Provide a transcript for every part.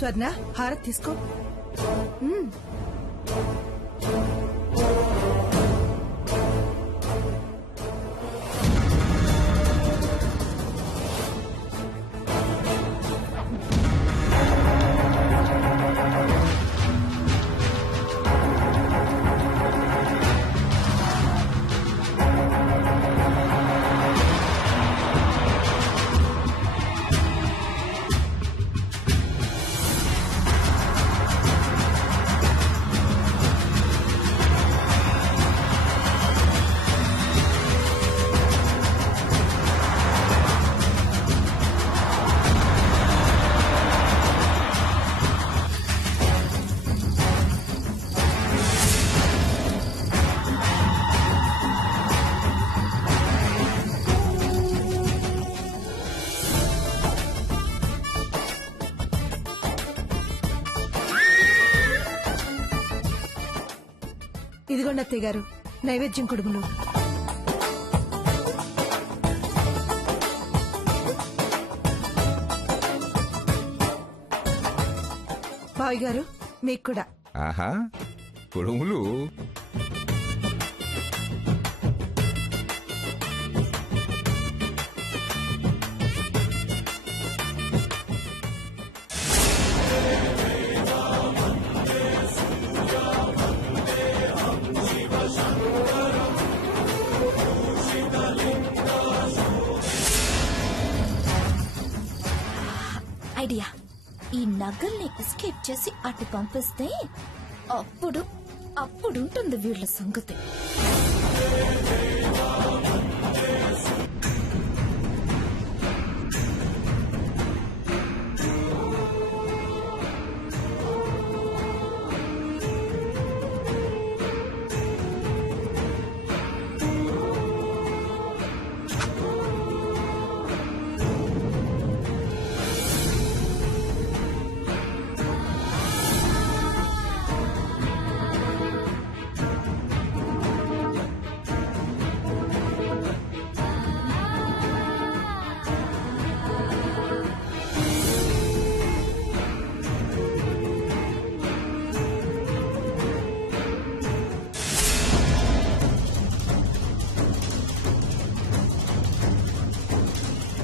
స్వర్ణ హారతి తీసుకో. ఇదిగోండి అత్తయ్య గారు నైవేద్యం కుడుములు. బావి గారు మీకు కూడా. ఆహా కుడుములు. ఐడియా, ఈ నగల్ని ఎస్కేప్ చేసి అటు పంపిస్తే అప్పుడుంటుంది వీళ్ళ సంగతి.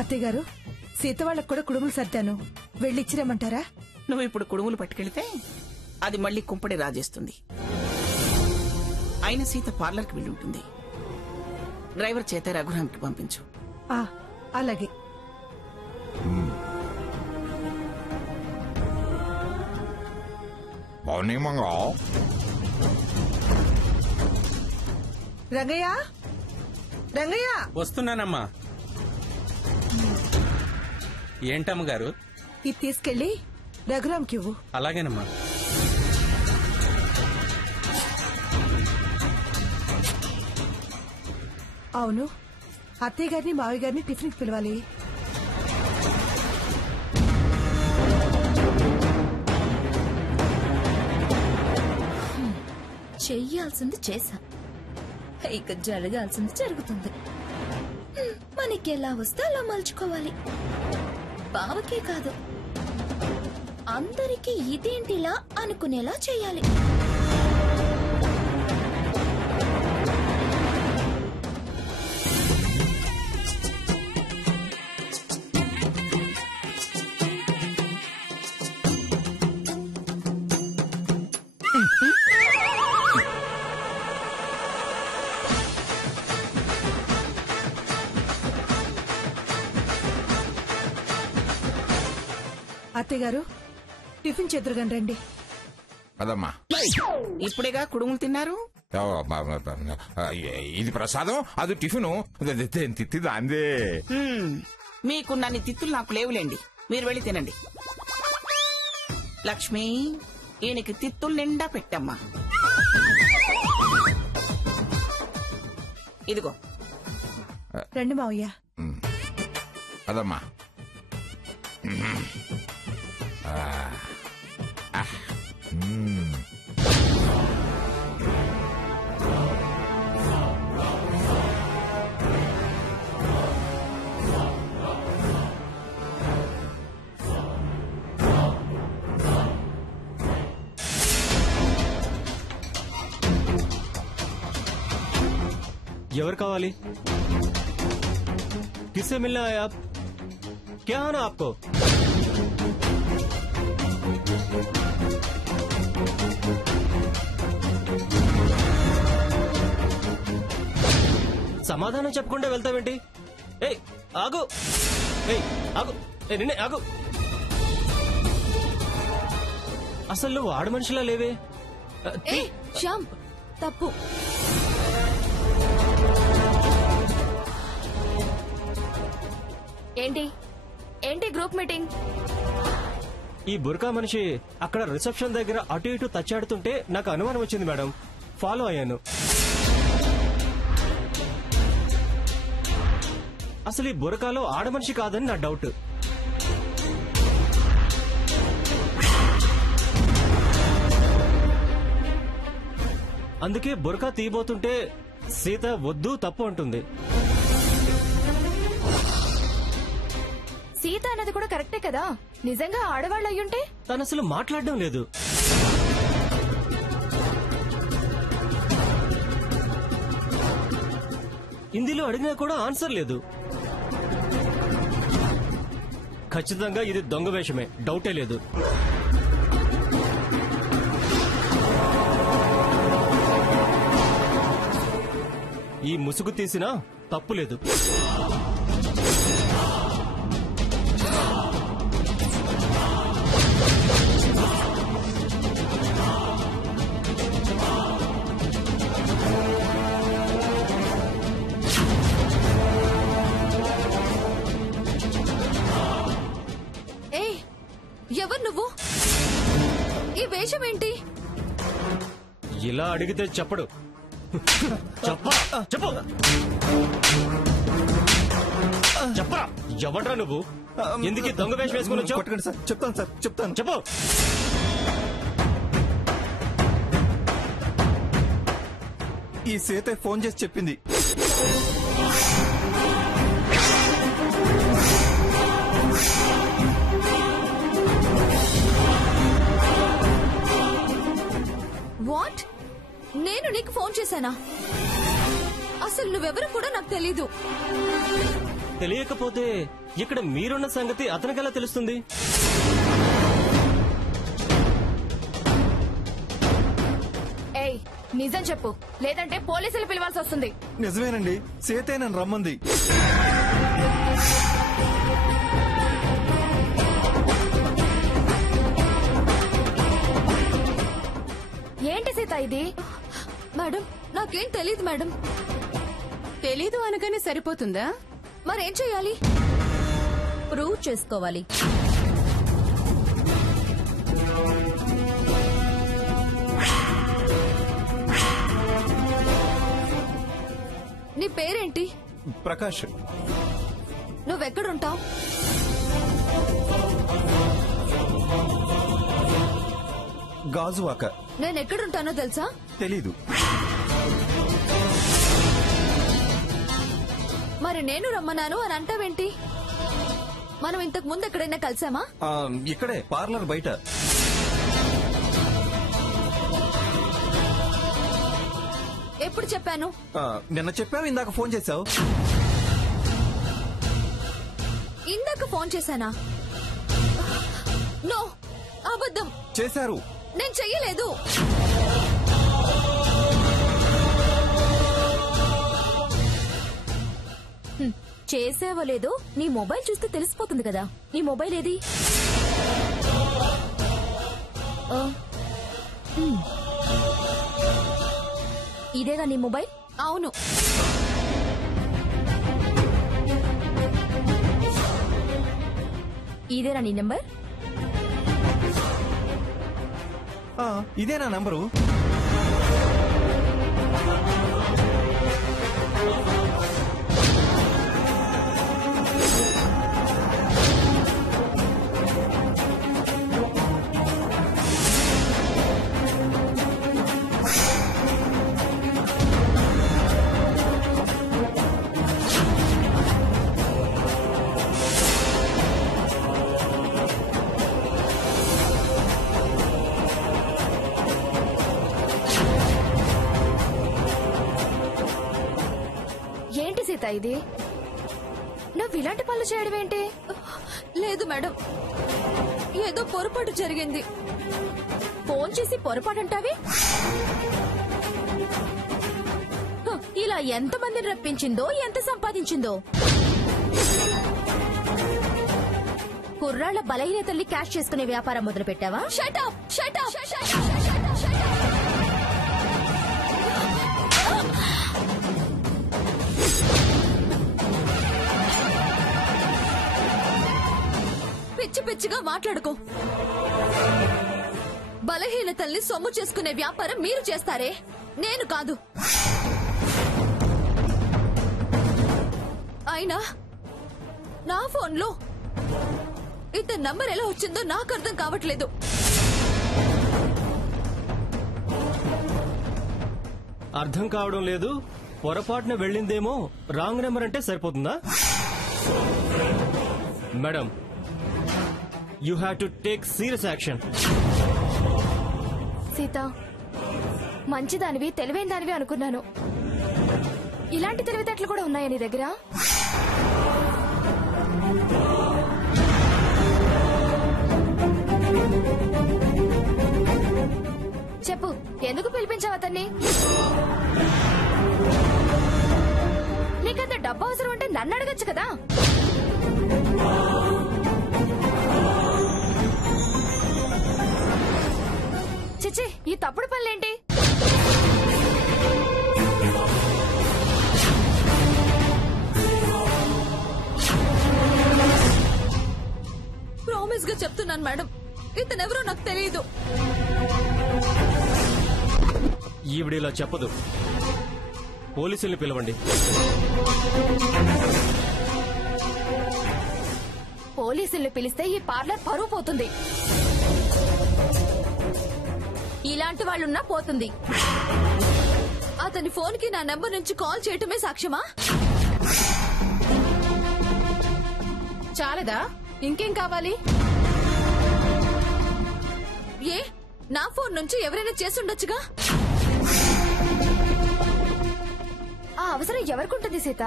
అత్తయ్య గారు సీత వాళ్ళకు కూడా కుడుములు సర్దాను, వెళ్ళిచ్చిరమ్మంటారా? నువ్వు ఇప్పుడు కుడుములు పట్టుకెళ్తే అది మళ్ళీ కుంపడి రాజేస్తుంది. అయిన సీత పార్లర్కి వెళ్ళి ఉంటుంది. డ్రైవర్ చేత రఘురామ్కి పంపించు. అలాగే. రంగయ్య రంగయ్య వస్తున్నానమ్మా. ఏంటమ్మగారు? ఇది తీసుకెళ్లి రఘురామ్కి ఇవ్వు. అలాగేనమ్మా. అవును, అత్తయ్య గారిని మావయ్య గారిని టిఫిన్కి పిలవాలి. చెయ్యాల్సింది చేశా, ఇక జరగాల్సింది జరుగుతుంది. మనకెలా వస్తే అలా మలుచుకోవాలి. బావకే కాదు, అందరికీ ఇదేంటిలా అనుకునేలా చేయాలి. అత్తయ్య గారు టిఫిన్ చేద్దరుగాని రండి. అదమ్మా, ఇప్పుడేగా కుడుములు తిన్నారు. ఇది ప్రసాదం, అది టిఫిను. తిత్తిదా అందే. మీకున్నన్ని తిత్తులు నాకు లేవులేండి, మీరు వెళ్ళి తినండి. లక్ష్మి, ఈయనకి తిత్తులు నిండా పెట్టమ్మా. ఇదిగో రండి మావయ్య. అదమ్మా. ఎవరు కావాలి? किससे मिलना है आप? क्या है ना आपको? సమాధానం చెప్పకుండా వెళ్తావేంటి? ఏయ్ ఆగు, ఏయ్ ఆగు, నిన్నే ఆగు. అసలు నువ్వు ఆడ మనిషిలా లేవే. శ్యామ్, తప్పు. ఏంటి ఏంటి గ్రూప్ మీటింగ్? ఈ బుర్కా మనిషి అక్కడ రిసెప్షన్ దగ్గర అటు ఇటు తచ్చాడుతుంటే నాకు అనుమానం వచ్చింది మేడం. ఫాలో అయ్యాను. అసలు ఈ బురకాలో ఆడ మనిషి కాదని నా డౌట్. అందుకే బురకా తీయబోతుంటే సీత వద్దు, తప్పు అంటుంది. సీత అన్నది కూడా కరెక్టే కదా. నిజంగా ఆడవాళ్ళు అయ్యుంటే తను అసలు మాట్లాడడం లేదు. హిందీలో అడిగినా కూడా ఆన్సర్ లేదు. ఖచ్చితంగా ఇది దొంగ వేషమే, డౌటే లేదు. ఈ ముసుగు తీసినా తప్పు లేదు. ఎవరు నువ్వు? ఈ వేషం ఏంటి? ఇలా అడిగితే చెప్పడు. చెప్పు చెప్పరా, ఎవడ్రా నువ్వు? ఎందుకు దొంగ వేషం వేసుకుని వచ్చావు? కొట్టకండి సార్, చెప్తాను సార్, చెప్తాను. చెప్పు. ఈ సీత ఫోన్ చేసి చెప్పింది. వాట్? నేను నీకు ఫోన్ చేశానా? అసలు నువ్వెవరు కూడా నాకు తెలీదు. తెలియకపోతే ఇక్కడ మీరున్న సంగతి అతనికెలా తెలుస్తుంది? ఏయ్, నిజం చెప్పు, లేదంటే పోలీసులు పిలవాల్సి వస్తుంది. నిజమేనండి, సీతే నన్ను రమ్మంది. ఏంటి సీత ఇది? మేడం, నాకేం తెలీదు మేడం. తెలీదు అనగానే సరిపోతుందా? మరేం చెయ్యాలి? ప్రూవ్ చేసుకోవాలి. నీ పేరేంటి? ప్రకాష్. నువ్వెక్కడుంటావు? గాజువాక. నేనెక్కడుంటానో తెలుసా? తెలీదు. మరి నేను రమ్మన్నాను అని అంటావేంటి? మనం ఇంతకు ముందు ఎక్కడైనా కలిసామా? ఇక్కడే, పార్లర్ బయట. ఎప్పుడు చెప్పాను? నిన్న చెప్పావు, ఇందాక ఫోన్ చేశావు. ఇందాక ఫోన్ చేశానా? నో, అబద్ధం. చేశారు. నేను చెయ్యలేదు. చేసావో లేదో నీ మొబైల్ చూస్తే తెలిసిపోతుంది కదా. నీ మొబైల్ ఏది? ఇదేగా నీ మొబైల్? అవును. ఇదేనా నీ నెంబర్? ఇదే నా నంబరు. ఇది నువ్వు ఇలాంటి పనులు చేయడం ఏంటి? లేదు మేడం, ఏదో పొరపాటు జరిగింది. ఫోన్ చేసి పొరపాటు అంటావి? ఇలా ఎంతమందిని రప్పించిందో, ఎంత సంపాదించిందో. కుర్రాళ్ల బలహీనతల్ని క్యాష్ చేసుకునే వ్యాపారం మొదలు పెట్టావా? షటప్ షటప్ పిచ్చి పిచ్చిగా మాట్లాడుకో. బలహీనతల్ని సొమ్ము చేసుకునే వ్యాపారం మీరు చేస్తారే, నేను కాదు. అయినా నా ఫోన్లో ఇతని నంబర్ ఎలా వచ్చిందో నాకు అర్థం కావట్లేదు. అర్థం కావడం లేదు. పొరపాటున వెళ్ళిందేమో రాంగ్ నెంబర్ అంటే సరిపోతుందా? Madam, you have to take serious action. Sita, మంచిదానివి, తెలివైన దానివి అనుకున్నాను. ఇలాంటి తెలివితేటలు కూడా ఉన్నాయా నీ దగ్గర? చెప్పు, ఎందుకు పిలిపించావు అతన్ని? నీకంత డబ్బు అవసరం అంటే నన్ను అడగచ్చు కదా. చిచ్చి, ఈ తప్పుడు పనులేంటి? ప్రామిస్ గా చెప్తున్నాను మేడం, ఇతనెవరో నాకు తెలియదు. ఈవిడిలా చెప్పదు. పోలీసుల్ని పిలవండి. పోలీసుల్ని పిలిస్తే ఈ పార్లర్ పరువు పోతుంది. ఇలాంటి వాళ్ళున్నా పోతుంది. అతని ఫోన్ కి నా నెంబర్ నుంచి కాల్ చేయటమే సాక్ష్యమా? చాలదా? ఇంకేం కావాలి? ఏ, నా ఫోన్ నుంచి ఎవరైనా చేసుండొచ్చుగా. ఆ అవసరం ఎవరికుంటుంది సీత?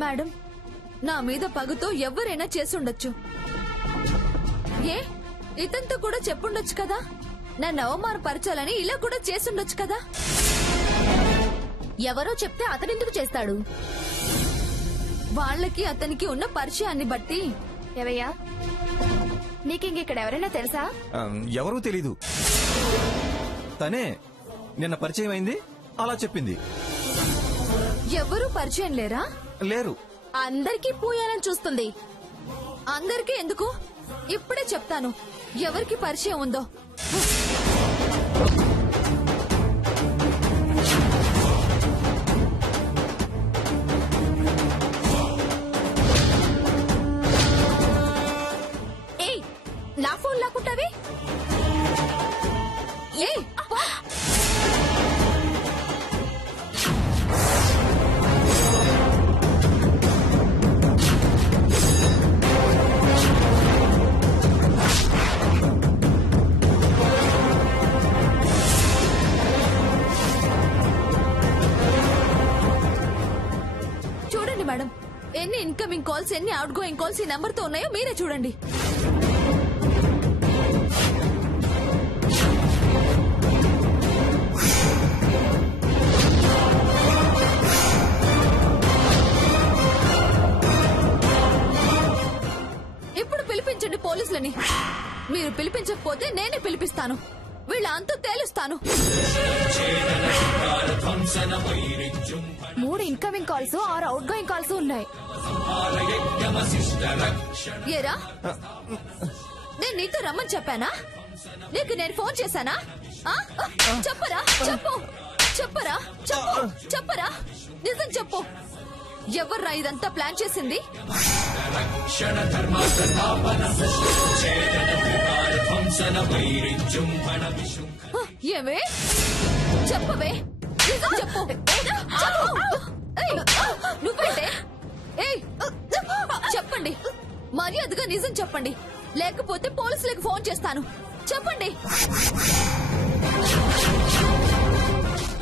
మేడం, నా మీద పగతో ఎవరైనా చేసుండొచ్చు. ఏ, ఇతనితో కూడా చెప్పుండొచ్చు కదా. నన్ను అవమానపరచాలని ఇలా కూడా చేసుండొచ్చు కదా. ఎవరో చెప్తే అతనెందుకు చేస్తాడు? వాళ్ళకి అతనికి ఉన్న పరిచయాన్ని బట్టి. ఏవయ్యా, నీకింకిక్కడ ఎవరైనా తెలుసా? ఎవరూ తెలీదు. తనే నిన్న పరిచయం అయింది, అలా చెప్పింది. ఎవరూ పరిచయం లేరా? లేరు. అందరికీ పూయాలని చూస్తుంది. అందరికీ ఎందుకు? ఇప్పుడే చెప్తాను ఎవరికి పరిచయం ఉందో. ఏయ్, నా ఫోన్ లాక్కుంటావి? ఏయ్, చూడండి మేడం, ఎన్ని ఇన్కమింగ్ కాల్స్, ఎన్ని అవుట్ గోయింగ్ కాల్స్ ఈ నెంబర్ తో ఉన్నాయో మీరే చూడండి. ఇప్పుడు పిలిపించండి పోలీసులని. మీరు పిలిపించకపోతే నేనే పిలిపిస్తాను. వీళ్ళ అంతా తేలుస్తాను. 3 incoming calls, 6 out going calls ఉన్నాయి. ఏరా, నేను నీతో రమ్మని చెప్పానా? నీకు నేను ఫోన్ చేశానా? చెప్పరా, చెప్పు, చెప్పరా, చెప్పు, చెప్పరా, నిజం చెప్పు. ఎవర్రా ఇదంతా ప్లాన్ చేసింది? ఏమే, చెప్పవే, నిజం చెప్పు. నువ్వేంటే? చెప్పండి, మర్యాదగా నిజం చెప్పండి, లేకపోతే పోలీసులకు ఫోన్ చేస్తాను. చెప్పండి.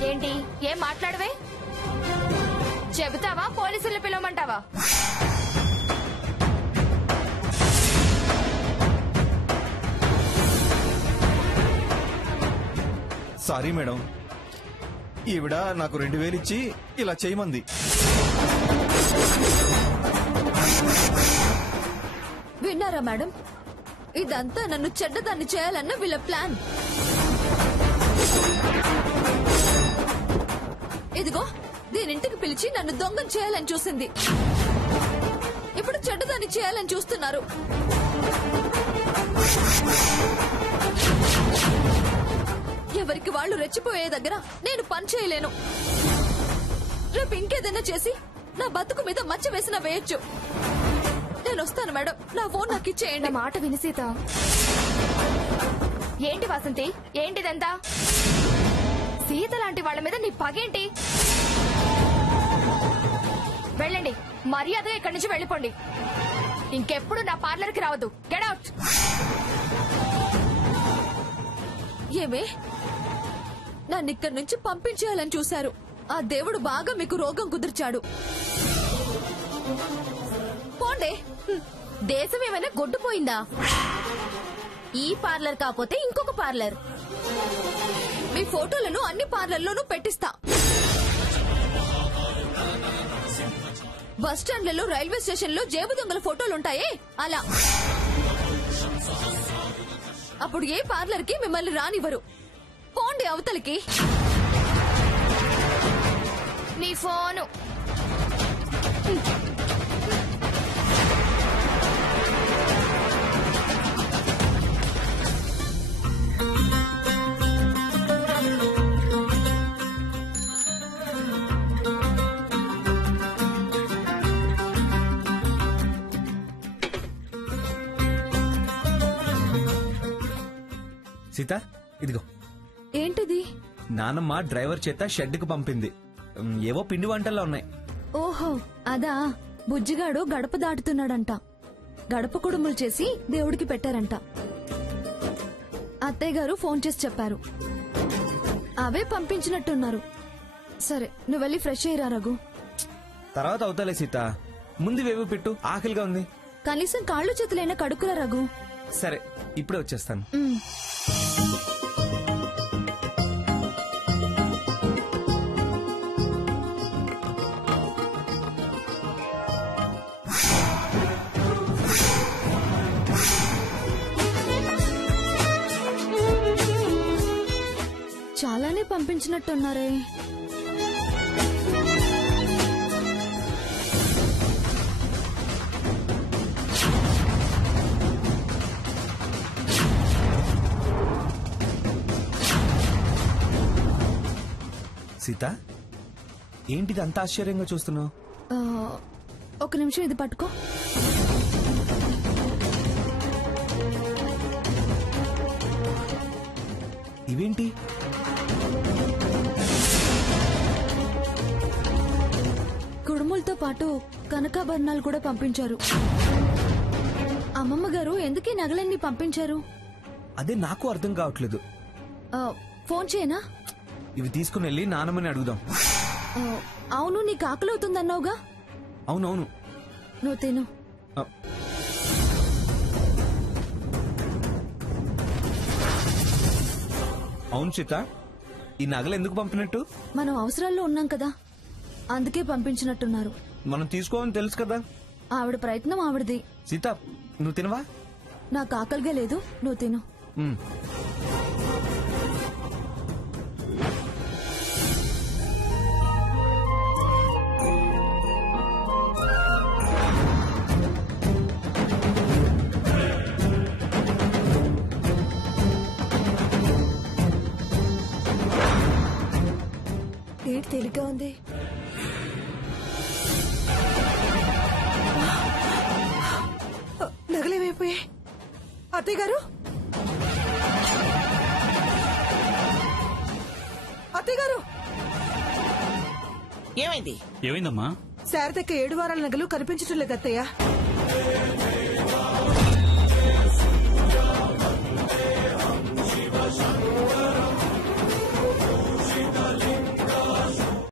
ఏంటి, ఏం మాట్లాడవే? చెబుతావా పోలీసులు పిలవమంటావా? సారీ మేడం, ఈవిడ నాకు 2000 ఇచ్చి ఇలా చేయమంది. విన్నారా మేడం? ఇదంతా నన్ను చెడ్డదాన్ని చేయాలన్న వీళ్ళ ప్లాన్. ఇదిగో దీనింటికి పిలిచి నన్ను దొంగం చేయాలని చూసింది. ఇప్పుడు చెడ్డదాన్ని చేయాలని చూస్తున్నారు. ఎవరికి వాళ్ళు రెచ్చిపోయే దగ్గర నేను పని చేయలేను. రేపు ఇంకేదైనా చేసి నా బతుకు మీద మచ్చ వేసినా వేయొచ్చు. నేను వస్తాను మేడం, నా ఫోన్ నాకు ఇచ్చేయండి. నా మాట విని సీత. ఏంటి వాసంతి, ఏంటిదంతా? సీత లాంటి వాళ్ళ మీద నీ పగేంటి? వెళ్ళండి, మర్యాదగా ఇక్కడి నుంచి వెళ్ళిపోండి. ఇంకెప్పుడు నా పార్లర్ కి రావద్దు. Get out. ఏమే, నన్ను ఇక్కడి నుంచి పంపించేయాలని చూశారు. ఆ దేవుడు బాగా మీకు రోగం కుదిర్చాడు. పోండే. దేశం ఏమైనా గొడ్డుపోయిందా? ఈ పార్లర్ కాకపోతే ఇంకొక పార్లర్. మీ ఫోటోలను అన్ని పార్లర్లోనూ పెట్టిస్తా. బస్ స్టాండ్లలో, రైల్వే స్టేషన్ లో జేబు దొంగల ఫోటోలుంటాయే అలా. అప్పుడు ఏ పార్లర్ కి మిమ్మల్ని రానివ్వరు. పోండి అవతలికి. నీ ఫోను. సీత, ఇదిగో. ఏంటిది? నానమ్మ డ్రైవర్ చేత షెడ్కి పంపింది. ఏవో పిండి వంటల్లో ఉన్నాయి. ఓహో అదా. బుజ్జిగాడు గడప దాటుతున్నాడంట. గడప కుడుములు చేసి దేవుడికి పెట్టారంట. అత్తయ్య గారు ఫోన్ చేసి చెప్పారు. అవే పంపించినట్టున్నారు. సరే, నువ్వు వెళ్ళి ఫ్రెష్ అయ్యిరా రఘు. తర్వాత అవుతాలే సీత, ముందు వేవు పెట్టు, ఆకలిగా ఉంది. కనీసం కాళ్ళు చేతులైనా కడుక్కురా రఘు. సరే, ఇప్పుడే వచ్చేస్తాను. చాలానే పంపించినట్టున్నారే. సీత, ఏంటిది అంత ఆశ్చర్యంగా చూస్తున్నావు? ఒక నిమిషం ఇది పట్టుకో. ఇవేంటి? కుడుములతో పాటు కనకాభరణాలు కూడా పంపించారు. అమ్మమ్మ గారు ఎందుకీ నగలన్నీ పంపించారు? అదే నాకు అర్థం కావట్లేదు. ఫోన్ చేయనా? ఇవి తీసుకుని వెళ్ళి నానమ్మని అడుగుదాం. అవును, నీకు ఆకలి అవుతుందన్నావుగా. అవునవును, నువ్వు తిను. అవును సీత, ఈ నగలు ఎందుకు పంపినట్టు? మనం అవసరాల్లో ఉన్నాం కదా, అందుకే పంపించినట్టున్నారు. మనం తీసుకోవాలని తెలుసు కదా. ఆవిడ ప్రయత్నం ఆవిడది. సీత, నువ్వు తినవా? నాకు ఆకలిగా లేదు, నువ్వు తిను. ఏంటి తేలిగ్గా ఉంది? నగలేమైపోయాయి? అత్తయ్య గారు, అత్తయ్య గారు. ఏమైంది? ఏమైందమ్మా? శారదక్క 7 వారాల నగలు కనిపించటం లేదు అత్తయ్య.